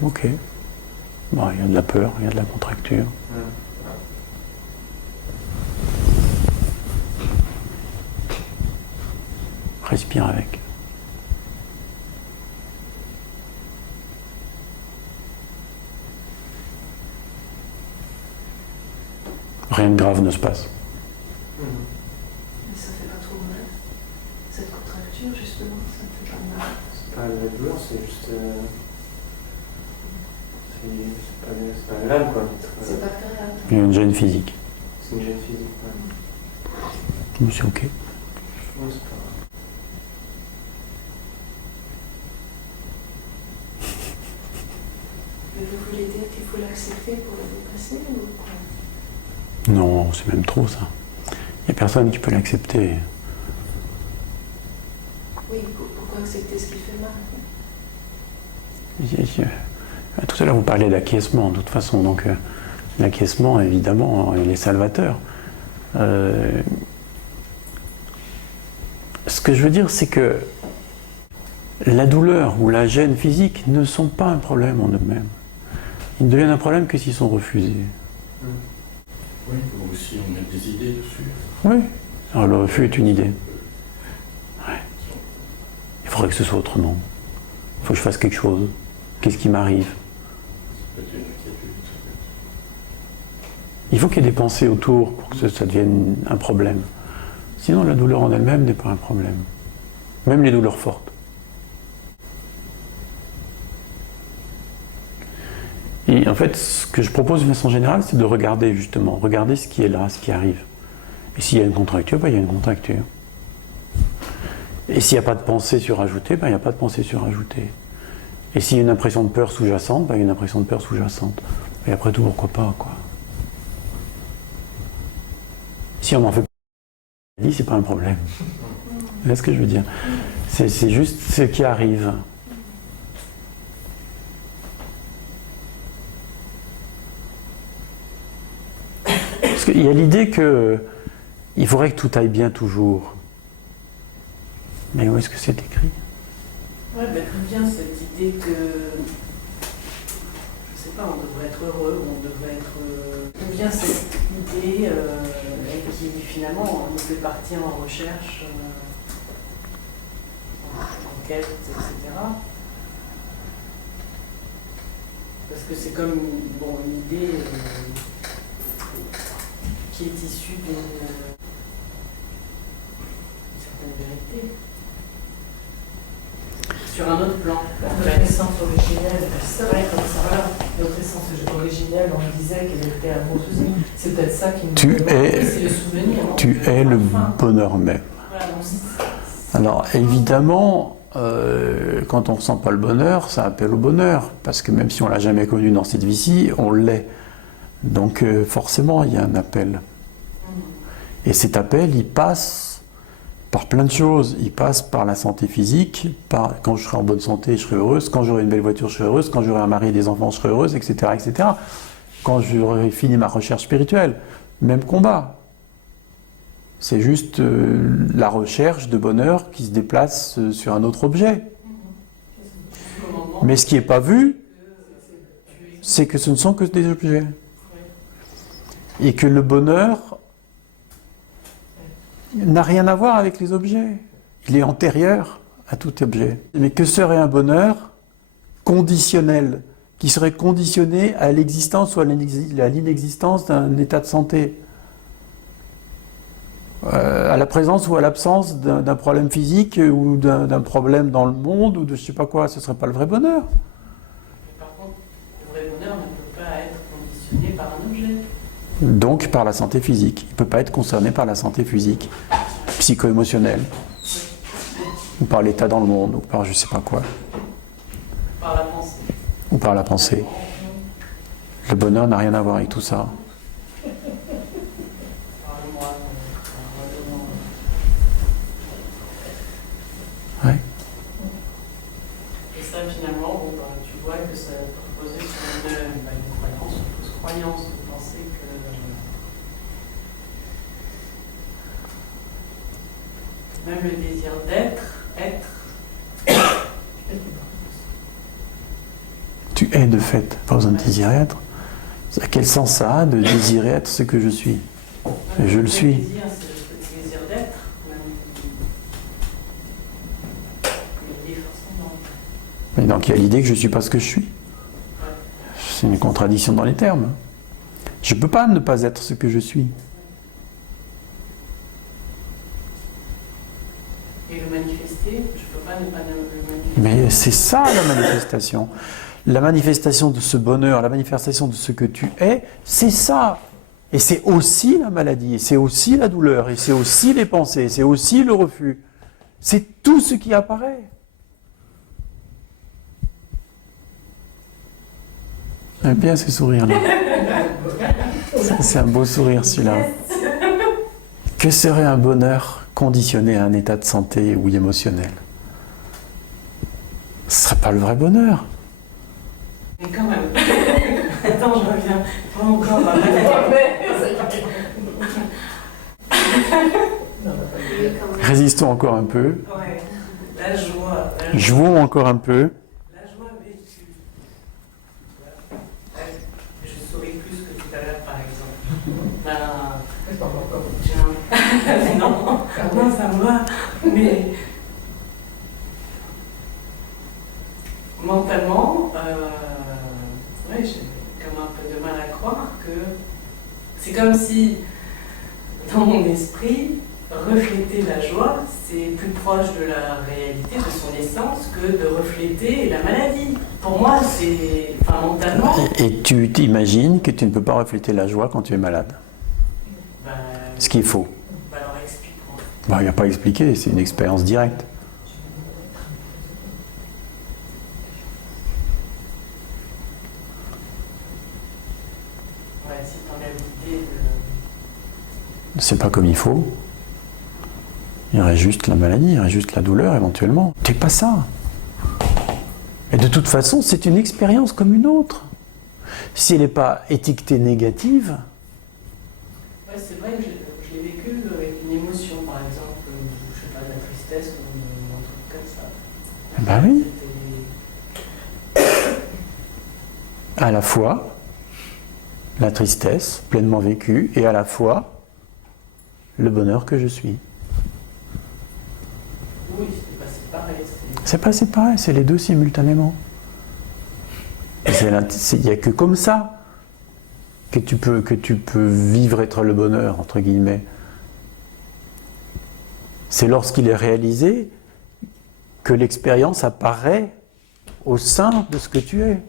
Ok. Bon, il y a de la peur, il y a de la contracture. Respire avec. Rien de grave ne se passe. Mais ça fait pas trop mal. Cette contracture, justement, ça ne fait pas mal. C'est pas la douleur, c'est juste. C'est pas agréable, quoi. C'est pas agréable. Il y a une gêne physique. C'est une gêne physique, Mais c'est ok. Non, c'est pas grave. Mais vous voulez dire qu'il faut l'accepter pour le dépasser ou quoi? Non, c'est même trop ça. Il n'y a personne qui peut l'accepter. Oui, pourquoi accepter ce qui fait mal? Tout à l'heure, vous parlez d'acquiescement, de toute façon. Donc, l'acquiescement, évidemment, il est salvateur. Ce que je veux dire, c'est que la douleur ou la gêne physique ne sont pas un problème en eux-mêmes. Ils ne deviennent un problème que s'ils sont refusés. Oui, ou si on met des idées dessus. Oui. Alors, le refus est une idée. Ouais. Il faudrait que ce soit autrement. Il faut que je fasse quelque chose. Qu'est-ce qui m'arrive? Ça peut être une inquiétude, ça peut être... Il faut qu'il y ait des pensées autour pour que ça devienne un problème. Sinon, la douleur en elle-même n'est pas un problème. Même les douleurs fortes. Et en fait, ce que je propose de façon générale, c'est de regarder justement, regarder ce qui est là, ce qui arrive. Et s'il y a une contracture, ben, il y a une contracture. Et s'il n'y a pas de pensée surajoutée, ben, il n'y a pas de pensée surajoutée. Et s'il y a une impression de peur sous-jacente, ben, il y a une impression de peur sous-jacente. Et après tout, pourquoi pas, quoi. Si on m'en fait pas, c'est pas un problème. Vous voyez ce que je veux dire? C'est juste ce qui arrive. Parce qu'il y a l'idée que il faudrait que tout aille bien toujours. Mais où est-ce que c'est écrit? Ouais, ben d'où vient cette idée que, je sais pas, on devrait être heureux, on devrait être... D'où vient cette idée qui finalement nous fait partir en recherche, en quête, etc. Parce que c'est comme bon, une idée qui est issue d'une certaine vérité. Sur un autre plan. Notre essence originelle, c'est vrai, comme ça, voilà. Notre essence originelle, on disait qu'elle était amoureuse. C'est peut-être ça qui nous C'est le souvenir. Tu es le bonheur même. Voilà, donc alors évidemment, quand on ne ressent pas le bonheur, ça appelle au bonheur, parce que même si on ne l'a jamais connu dans cette vie-ci, on l'est. Donc forcément, il y a un appel. Et cet appel, il passe par plein de choses. Il passe par la santé physique, quand je serai en bonne santé, je serai heureuse, quand j'aurai une belle voiture, je serai heureuse, quand j'aurai un mari et des enfants, je serai heureuse, etc., etc. Quand j'aurai fini ma recherche spirituelle, même combat. C'est juste la recherche de bonheur qui se déplace sur un autre objet. Mais ce qui n'est pas vu, c'est que ce ne sont que des objets. Et que le bonheur n'a rien à voir avec les objets. Il est antérieur à tout objet. Mais que serait un bonheur conditionnel, qui serait conditionné à l'existence ou à l'inexistence d'un état de santé, à la présence ou à l'absence d'un problème physique ou d'un problème dans le monde ou de je sais pas quoi, ce serait pas le vrai bonheur. Mais par contre, le vrai bonheur ne peut pas être conditionné par un objet. Donc par la santé physique. Il ne peut pas être concerné par la santé physique, psycho-émotionnelle, ou par l'état dans le monde, ou par je sais pas quoi. Par la pensée. Ou par la pensée. Le bonheur n'a rien à voir avec tout ça. Par le moi, Ouais. Et ça, finalement, bon, bah, tu vois que ça peut reposer sur une croyance, une fausse croyance, de penser que même le désir d'être, tu es de fait, pas besoin de désirer être. Quel sens ça a de désirer être ce que je suis? Et je le suis. Le désir, c'est le désir d'être, même. Mais forcément. Et donc il y a l'idée que je ne suis pas ce que je suis. C'est une contradiction dans les termes. Je ne peux pas ne pas être ce que je suis. Et le manifester, je ne peux pas ne pas le manifester. Mais c'est ça la manifestation. La manifestation de ce bonheur, la manifestation de ce que tu es, c'est ça. Et c'est aussi la maladie, et c'est aussi la douleur, et c'est aussi les pensées, et c'est aussi le refus. C'est tout ce qui apparaît. J'aime bien ce sourire-là. C'est un beau sourire celui-là. Que serait un bonheur conditionné à un état de santé ou émotionnel? Ce ne serait pas le vrai bonheur. Mais quand même. Attends, je reviens. Pas encore. Résistons encore un peu. Ouais. La joie. Jouons encore un peu. La joie vécue. Je souris plus que tout à l'heure, par exemple. Non, ça me va. Mais mentalement, ouais, j'ai comme un peu de mal à croire que c'est comme si, dans mon esprit, refléter la joie, c'est plus proche de la réalité, de son essence, que de refléter la maladie. Pour moi, c'est, enfin, mentalement. Et tu t'imagines que tu ne peux pas refléter la joie quand tu es malade. Ben, Ce qui est faux. alors explique-moi. Il n'y a pas à expliquer, c'est une expérience directe. Ouais, si t'enlèves l'idée de. C'est pas comme il faut. Il reste juste la maladie, il reste juste la douleur éventuellement. C'est pas ça. Et de toute façon, c'est une expérience comme une autre. Si elle n'est pas étiquetée négative, Ouais, c'est vrai que je l'ai vécu avec une émotion, par exemple, je sais pas, de la tristesse ou un truc comme ça. ben oui, C'était- à la fois la tristesse pleinement vécue et à la fois le bonheur que je suis. Oui, c'est pareil. C'est pareil, c'est les deux simultanément. Il n'y a que comme ça que tu peux vivre être le bonheur, entre guillemets. C'est lorsqu'il est réalisé que l'expérience apparaît au sein de ce que tu es.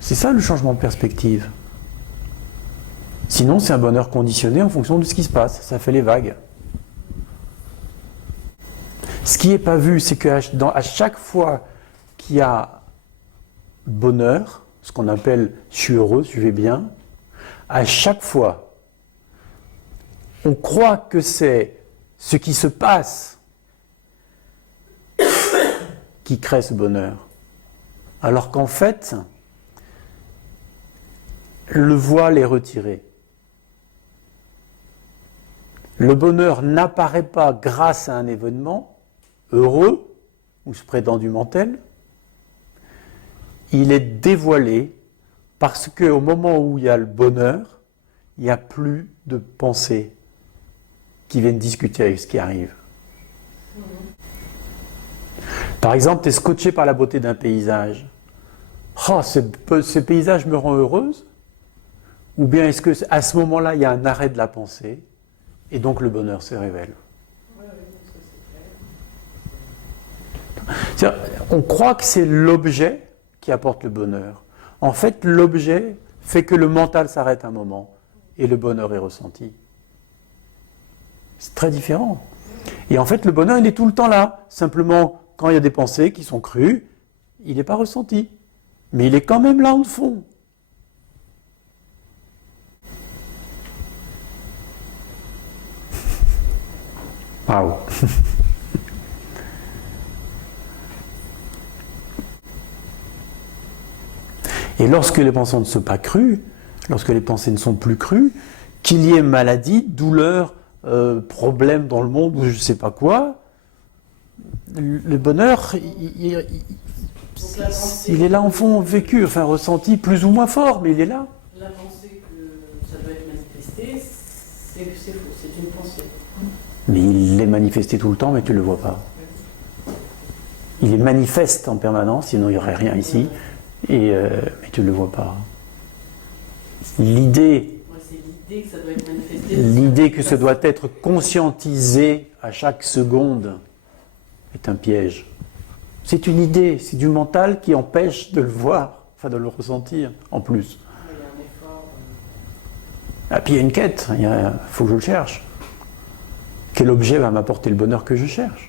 C'est ça le changement de perspective. Sinon, c'est un bonheur conditionné en fonction de ce qui se passe. Ça fait les vagues. Ce qui n'est pas vu, c'est qu'à chaque fois qu'il y a bonheur, ce qu'on appelle « je suis heureux, je vais bien », à chaque fois, on croit que c'est ce qui se passe qui crée ce bonheur. Alors qu'en fait, le voile est retiré. Le bonheur n'apparaît pas grâce à un événement heureux ou prétendument tel. Il est dévoilé parce qu'au moment où il y a le bonheur, il n'y a plus de pensées qui viennent discuter avec ce qui arrive. Par exemple, tu es scotché par la beauté d'un paysage. Oh, ce paysage me rend heureuse. Ou bien est-ce qu'à ce moment-là, il y a un arrêt de la pensée et donc le bonheur se révèle. On croit que c'est l'objet qui apporte le bonheur. En fait, l'objet fait que le mental s'arrête un moment et le bonheur est ressenti. C'est très différent. Et en fait, le bonheur, il est tout le temps là. Simplement, quand il y a des pensées qui sont crues, il n'est pas ressenti. Mais il est quand même là en fond. Waouh. Et lorsque les pensées ne sont pas crues, lorsque les pensées ne sont plus crues, qu'il y ait maladie, douleur, problème dans le monde ou je ne sais pas quoi, le bonheur, Donc la pensée, Il est là en fond, vécu, enfin ressenti plus ou moins fort, mais il est là. la pensée que ça doit être manifesté, c'est faux, c'est une pensée. Mais il est manifesté tout le temps, mais tu ne le vois pas. Il est manifeste en permanence, sinon il n'y aurait rien ici, mais tu ne le vois pas. L'idée Ouais, c'est l'idée que ça doit être manifesté. L'idée que ça doit être conscientisé à chaque seconde est un piège. C'est une idée, c'est du mental qui empêche de le voir, enfin de le ressentir en plus. Il y a un effort. Et puis il y a une quête, il faut que je le cherche. Quel objet va m'apporter le bonheur que je cherche ?